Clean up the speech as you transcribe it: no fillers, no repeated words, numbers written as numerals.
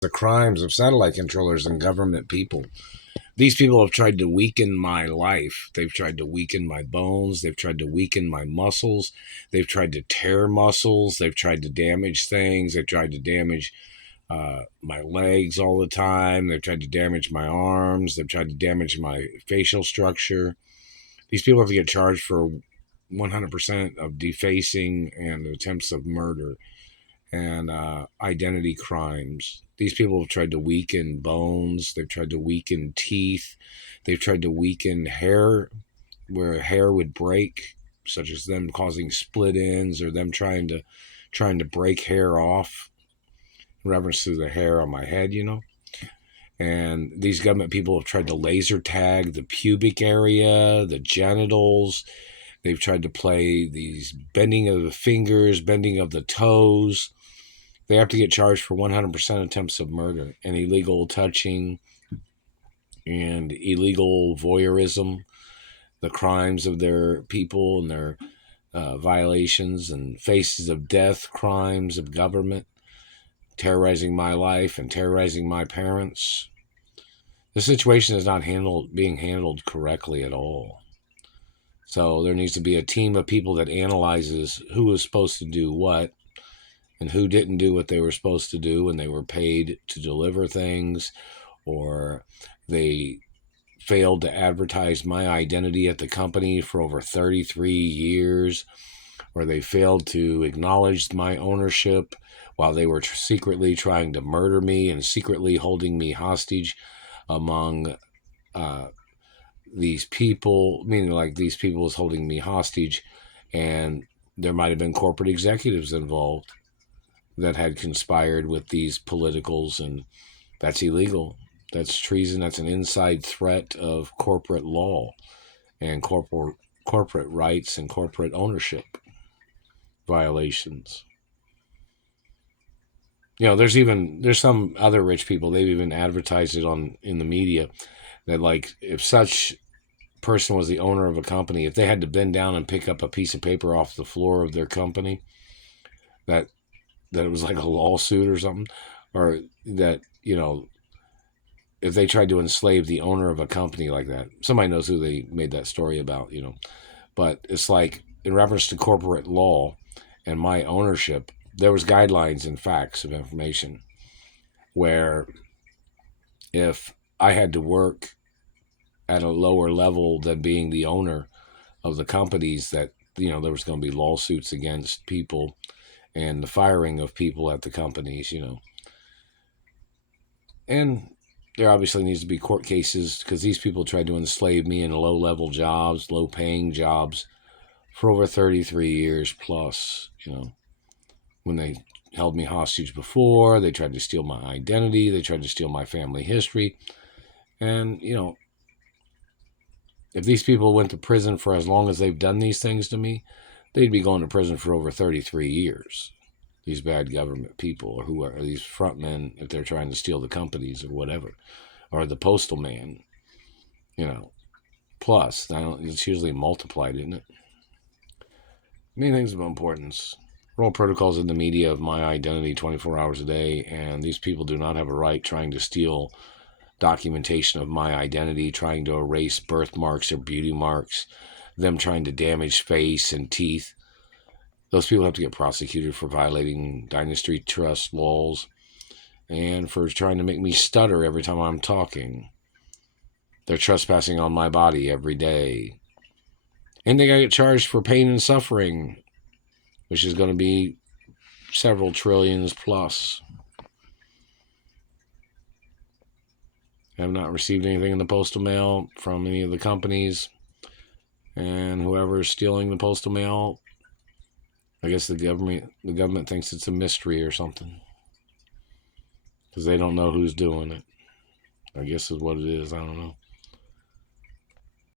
the crimes of satellite controllers and government people. These people have tried to weaken my life. They've tried to weaken my bones. They've tried to weaken my muscles. They've tried to tear muscles. They've tried to damage things. They've tried to damage my legs all the time. They've tried to damage my arms. They've tried to damage my facial structure. These people have to get charged for 100% of defacing and attempts of murder and identity crimes. These people have tried to weaken bones. They've tried to weaken teeth. They've tried to weaken hair, where hair would break, such as them causing split ends or them trying to break hair off, in reference to the hair on my head, And these government people have tried to laser tag the pubic area, the genitals. They've tried to play these bending of the fingers, bending of the toes. They have to get charged for 100% attempts of murder and illegal touching and illegal voyeurism, the crimes of their people and their violations and faces of death, crimes of government, terrorizing my life and terrorizing my parents. The situation is not being handled correctly at all. So there needs to be a team of people that analyzes who is supposed to do what and who didn't do what they were supposed to do when they were paid to deliver things, or they failed to advertise my identity at the company for over 33 years, or they failed to acknowledge my ownership while they were secretly trying to murder me and secretly holding me hostage among these people, meaning like these people was holding me hostage, and there might have been corporate executives involved that had conspired with these politicals, and that's illegal. That's treason. That's an inside threat of corporate law and corporate rights and corporate ownership violations. There's some other rich people, they've even advertised it in the media that, like, if such person was the owner of a company, if they had to bend down and pick up a piece of paper off the floor of their company, that it was like a lawsuit or something, or that, if they tried to enslave the owner of a company like that. Somebody knows who they made that story about, But it's like, in reference to corporate law and my ownership, there was guidelines and facts of information where if I had to work at a lower level than being the owner of the companies, that, there was going to be lawsuits against people and the firing of people at the companies, And there obviously needs to be court cases, because these people tried to enslave me in low-level jobs, low-paying jobs for over 33 years plus, When they held me hostage before, they tried to steal my identity, they tried to steal my family history. And, if these people went to prison for as long as they've done these things to me, they'd be going to prison for over 33 years. These bad government people, or who are these frontmen, if they're trying to steal the companies or whatever, or the postal man, plus, it's usually multiplied, isn't it? Many things of importance. Role protocols in the media of my identity 24 hours a day, and these people do not have a right trying to steal documentation of my identity, trying to erase birthmarks or beauty marks, them trying to damage face and teeth. Those people have to get prosecuted for violating dynasty trust laws and for trying to make me stutter every time I'm talking. They're trespassing on my body every day. And they got to get charged for pain and suffering, which is going to be several trillions plus. I have not received anything in the postal mail from any of the companies. And whoever is stealing the postal mail, I guess the government thinks it's a mystery or something, because they don't know who's doing it. I guess is what it is. I don't know.